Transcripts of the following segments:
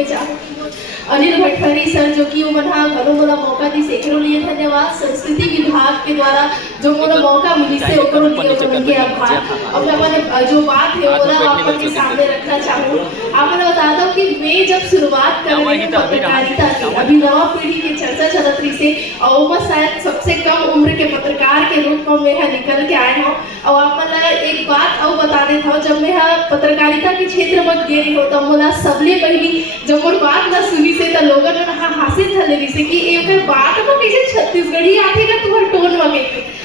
में चाहूँ अनिल भटखरी सर जो कि मना घरों मोला मौका दी से लिए धन्यवाद। संस्कृति विभाग के द्वारा जो मोला मौका मिली से ओकरो लिए उनके आभार। अब मैं जो बात है वो आपके सामने रखना चाहूँ। आपने बता दो कि मैं जब शुरुआत कर रही हूँ पत्रकारिता की, अभी नवा पीढ़ी की चर्चा चलत रही से और मैं शायद सबसे कम उम्र के पत्रकार के रूप में मैं निकल के आए हूँ। और आप एक बात और बता देता हूँ, जब मैं पत्रकारिता के क्षेत्र में गई हो तब मोला सबले पहली जब मोर बात ना सुनी से तो लोगन मन हासिल थले रही से कि एक बात में कैसे छत्तीसगढ़ी आथे का तुम्हार टोन में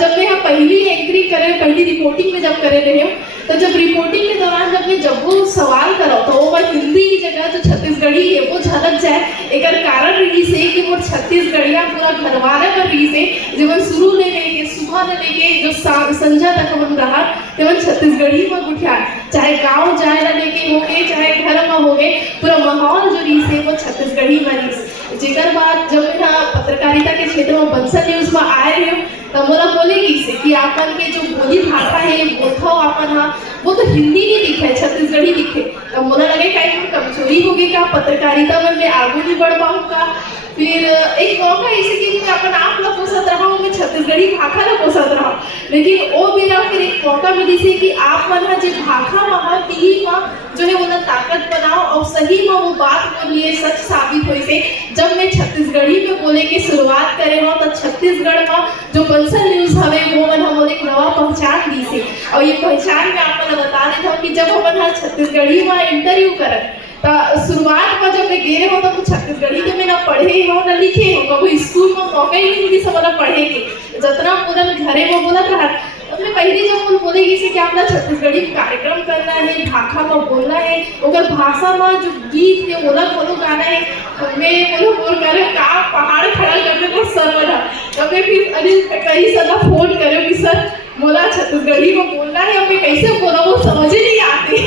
जब मैं पहली एंकरिंग करे पहली रिपोर्टिंग में जब करे रहे तो जब रिपोर्टिंग के दौरान जब मैं जब वो सवाल करो तो वो हिंदी की जगह जो छत्तीसगढ़ी है वो झलक जाए। एक कारण रही से कि वो छत्तीसगढ़िया पूरा घरवारा कर रही से जब शुरू ले लेके सुबह ले लेके जो संझा तक हम रहा तब छत्तीसगढ़ी में उठा, चाहे गाँव जाए ना लेके हो गए चाहे घर में हो गए, पूरा माहौल जो रही से वो छत्तीसगढ़ी में रही। जेकर बाद जब मैं पत्रकारिता के क्षेत्र में बंसल न्यूज में आए रहे तब मोला बोलेगी से कि आपन के जो बोली भाषा है बोलता हो आपन वो तो हिंदी नहीं दिखे छत्तीसगढ़ी दिखे। तब मोला लगे कहीं कमजोरी होगी का पत्रकारिता में मैं आगे नहीं बढ़ पाऊंगा। फिर एक मौका ऐसे कि मैं अपन आप लोग पोसत रहा हूँ, मैं छत्तीसगढ़ी भाषा ना पोसत रहा, लेकिन वो मेरा फिर एक मौका मिली से कि आप मन जो भाषा वहाँ ती जो है वो ताकत बनाओ और सही में वो बात बोलिए सच साबित हुई से। जब मैं छत्तीसगढ़ी में बोले की शुरुआत करे हो तो छत्तीसगढ़ में जो बंसल न्यूज हवे वो मन हम एक नवा पहचान दी से। और ये पहचान में आपको बता देता हूँ कि जब हम छत्तीसगढ़ी में इंटरव्यू करत तो शुरुआत में जब मैं गे हो तो छत्तीसगढ़ी के मैं ना पढ़े हो ना लिखे हो, कभी स्कूल में मौका ही नहीं मिली सब पढ़े के जितना बोलन घरे में बोलत रहा। तो मैं पहले जब बोलेगी से कि अपना छत्तीसगढ़ी कार्यक्रम करना है, भाषा में बोलना है, अगर भाषा में जो गीत है ओला बोलो गाना है, मैं बोलो बोल कर का पहाड़ खड़ा करने को सर बना। तब मैं फिर अनिल कहीं सदा फोन करे कि सर बोला छत्तीसगढ़ी में बोलना है और मैं कैसे बोला वो समझ ही नहीं आती।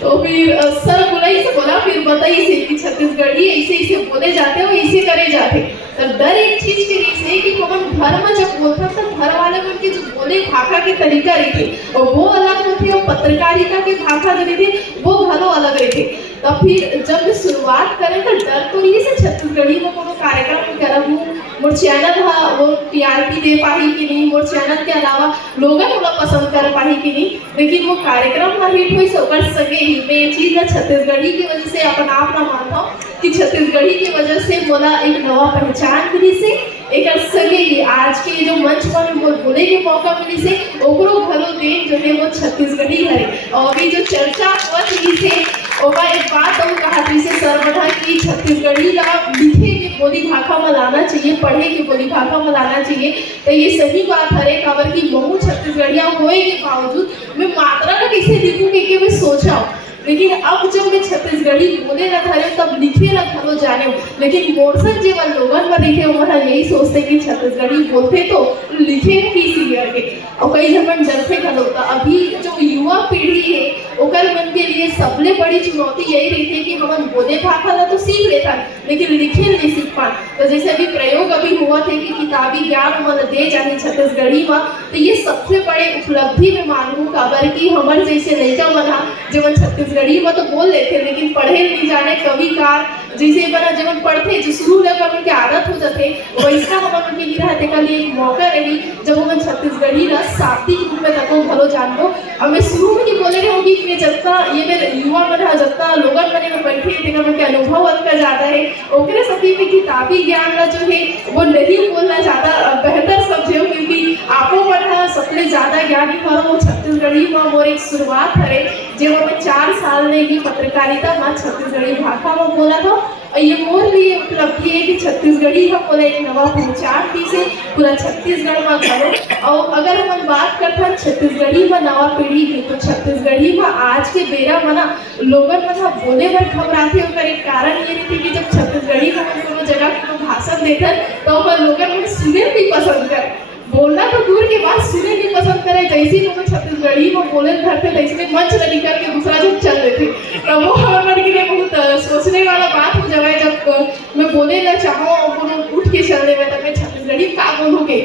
तो फिर सर बोला इसे बोला फिर बताइए से कि छत्तीसगढ़ी ऐसे ऐसे बोले जाते हो ऐसे करे जाते। तो डर एक चीज की रही से कि हम घर में जब बोलता तो घर वाले में उनके जो बोले भाषा के तरीका रही थे और वो अलग होते और पत्रकारिता के भाषा जो रही थी वो घरों अलग रही थे। तब फिर जब शुरुआत करें तो डर तो ये से छत्तीसगढ़ी में कोनो कार्यक्रम करब हूँ, मोर चैनल वो टीआरपी दे पाही कि नहीं, मोर चैनल के अलावा लोगन वो पसंद कर पाही कि नहीं, लेकिन वो कार्यक्रम में हिट हुई से कर सके ही। मैं ये चीज़ ना छत्तीसगढ़ी की वजह से अपन आप ना मानता हूँ कि छत्तीसगढ़ी की वजह से मोला एक नवा पहचान मिली से एक सगे ही आज के जो मंच पर बोले के मौका मिली से ओकरो घरों देन जो है वो छत्तीसगढ़ी है। और अभी जो चर्चा हुआ थी से ओका एक बात और कहा थी से सर बता कि छत्तीसगढ़ी ला लिखे के बोली भाषा में लाना चाहिए, पढ़े के बोली भाषा में लाना चाहिए। तो ये सही बात है खबर की बहु छत्तीसगढ़िया होए के बावजूद मैं मात्रा का कैसे लिखूँ कि मैं सोचा, लेकिन अब जब मैं छत्तीसगढ़ी बोले ना धरे तब लिखे ना घरों जाने। लेकिन मोरसन जीवन लोगन में देखे वह यही सोचते कि छत्तीसगढ़ी बोलते तो लिखे इसीलिए के और कई जमन डरते घलो। अभी जो युवा पीढ़ी है ओकर मन के लिए सबले बड़ी चुनौती यही रहती है कि हम बोले भाषा ला तो सीख लेता लेकिन लिखे नहीं सीख पा। तो जैसे अभी प्रयोग अभी हुआ थे कि किताबी ज्ञान मन दे जाए छत्तीसगढ़ी में, तो ये सबसे बड़े उपलब्धि में मानूँ काबर की हमारे जैसे लड़का बना जब छत्तीसगढ़ी में तो बोल लेते लेकिन पढ़े नहीं जाने कवि कार जैसे बना जब पढ़ते जो शुरू लगा उनकी आदत हो जाते वैसा हमारे उनके लिए रहते का लिए एक मौका रही जब हम छत्तीसगढ़ी ना शाब्दिक रूप में तको भलो जान लो। और मैं शुरू में ही बोले रहे होगी कि जितना ये मेरे युवा बना जितना लोगन बने में बैठे थे उनके अनुभव का ज़्यादा है ओकरे सभी में किताबी ज्ञान का जो है वो नहीं बोलना ज़्यादा बेहतर समझे, क्योंकि आपो बढ़ा सबसे ज़्यादा ज्ञानी हो वो छत्तीसगढ़ी में मोर एक शुरुआत है जब मैं 4 साल ने की पत्रकारिता में छत्तीसगढ़ी भाषा में बोला था। और ये मोर लिए उपलब्धि है कि छत्तीसगढ़ी हम बोले एक नवा पहचान थी से पूरा छत्तीसगढ़ में करो। और अगर हम बात करते हैं छत्तीसगढ़ी में नवा पीढ़ी की तो छत्तीसगढ़ी में आज के बेरा मना लोगन मना बोले भर घबराते होकर एक कारण ये थी कि जब छत्तीसगढ़ी में कोनो जगह कोनो भाषण देकर तो लोगन सुने भी पसंद कर, बोलना तो दूर की बात सुने नहीं पसंद करे। जैसे ही वो छत्तीसगढ़ी में बोले धरते वैसे मंच न निकल के दूसरा जब चल रहे थे तो वो हमारे के लिए बहुत सोचने वाला बात हो जाए। जब मैं बोले ना चाहो और उठ के चलने में तो मैं छत्तीसगढ़ी का बोलूँगी,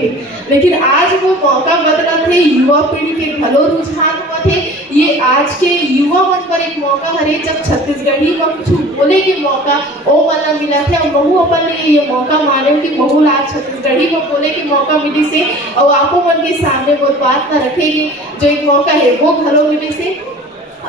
लेकिन आज वो मौका बदला थे, युवा पीढ़ी के भलो रुझान हुआ थे। ये आज के युवा मन पर एक मौका हरे जब छत्तीसगढ़ी में कुछ बोले के मौका ओ मन मिला थे और महू अपन ने ये मौका माने कि महू आज छत्तीसगढ़ी में बोले के मौका मिली से और आपो मन के सामने वो बात ना रखेगी जो एक मौका है वो घरों मिली से।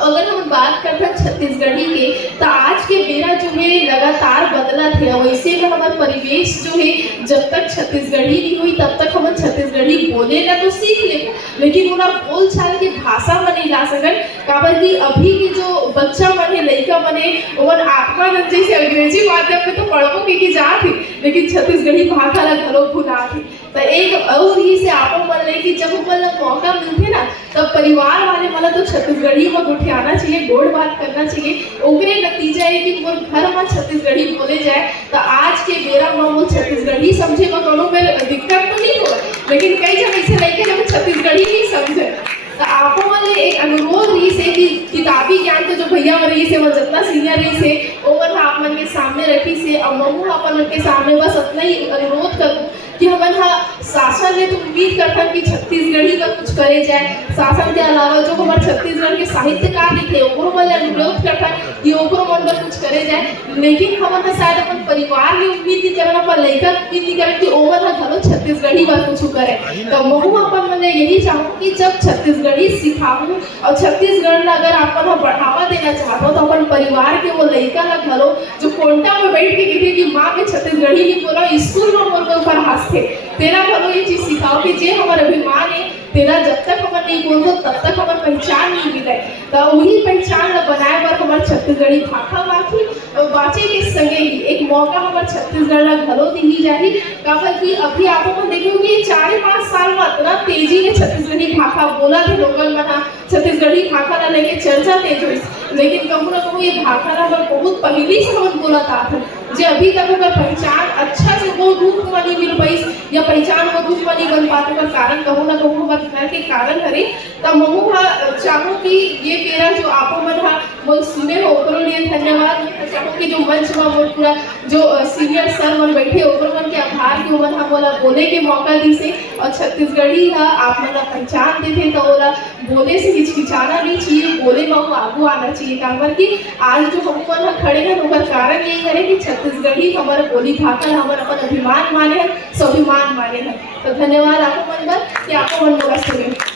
अगर हम बात करते हैं छत्तीसगढ़ी के तो आज के बेरा जो है लगातार बदला थे वैसे में हमारा परिवेश जो है जब तक छत्तीसगढ़ी नहीं हुई तब तक हम छत्तीसगढ़ी बोले ना तो सीख ले लेकिन उन्हें बोल चाल की भाषा में नहीं ला सकन काबर कि अभी की जो बच्चा मन है लड़का मन है ओवन आत्मा जैसे अंग्रेजी माध्यम में तो पढ़बो के जात है लेकिन छत्तीसगढ़ी भाषा ला घलो भुला थी। तो एक और ही से आपो मन ले कि जब मन मौका मिलते ना तब परिवार वाले मन तो छत्तीसगढ़ी में उठाना चाहिए गोड़ बात करना चाहिए ओकरे नतीजा है कि मोर घर में छत्तीसगढ़ी बोले जाए तो आज के बेरा में वो छत्तीसगढ़ी समझे में कोनो में दिक्कत तो नहीं हो लेकिन कई जन ऐसे लड़के जब छत्तीसगढ़ी नहीं समझे तो आपो मन ले एक अनुरोध रही से कि किताबी ज्ञान तो जो भैया रही से वो जितना सीनियर रही से वो मन आप मन के सामने रखी से और ममू अपन के सामने बस उतना ही अनुरोध करूँ कि हमन शासन ने तो उम्मीद करता कि छत्तीसगढ़ी का कुछ करे जाए। शासन के अलावा जो हमारे छत्तीसगढ़ के साहित्यकार लिखे ओकरो मन अनुरोध करता कि ओकरो मन पर कुछ करे जाए लेकिन हमन शायद अपन परिवार में उम्मीद नहीं करना पर लड़का उम्मीद नहीं करे कि ओमन घलो छत्तीसगढ़ी पर कुछ करे। तो महू अपन मन यही चाहूँ कि जब छत्तीसगढ़ी सिखाऊँ और छत्तीसगढ़ ला अगर अपन बढ़ावा देना चाहता हो तो अपन परिवार के वो लड़का ला घलो जो कोंटा में बैठ के कहते कि माँ के छत्तीसगढ़ी नहीं बोला स्कूल में बोल ऊपर हंसते तेरा भलो ये चीज सिखाओ कि जे हमारा अभिमान है तेरा जब तक हम नहीं बोलते तब तक हमार पहचान नहीं मिले तो वही पहचान बनाए बर हमारे छत्तीसगढ़ी भाषा बाकी और बाँचे के संगे ही एक मौका हमारे छत्तीसगढ़ ला घलो दी जाए काबर कि अभी आप देखो कि 4-5 साल में इतना तेजी ने छत्तीसगढ़ी भाषा बोला थे लोगन मना छत्तीसगढ़ी भाषा ला लेके चर्चा तेज हुई लेकिन कहूँ ना कहूँ ये भाषा ला बहुत पहले से हम बोला था जो अभी तक अगर पहचान अच्छा से वो रूप में नहीं मिल पाई या पहचान वो रूप में नहीं बन पाते का कारण कहूँ ना कहूँ हमारे घर के कारण हरे तब महू चाहूँ कि ये मेरा जो आपो मन वो सुने हो ओकरो लिए धन्यवाद चाहूँ कि जो मंच में वो पूरा जो सीनियर सर मन बैठे ओकरो मन के आभार के मन बोला बोले के मौका दी से और छत्तीसगढ़ी आप मन पहचान देते तो बोला बोले से हिचकिचाना नहीं चाहिए बोले में आगू आना चाहिए काबर कि आज जो हम मन खड़े हैं ओकर कारण यही है कि छत्तीसगढ़ी हमारा बोली भाषा हमारा अपन अभिमान माने हैं स्वाभिमान माने हैं। तो धन्यवाद आपको मन कि आपको मन बोला सुने।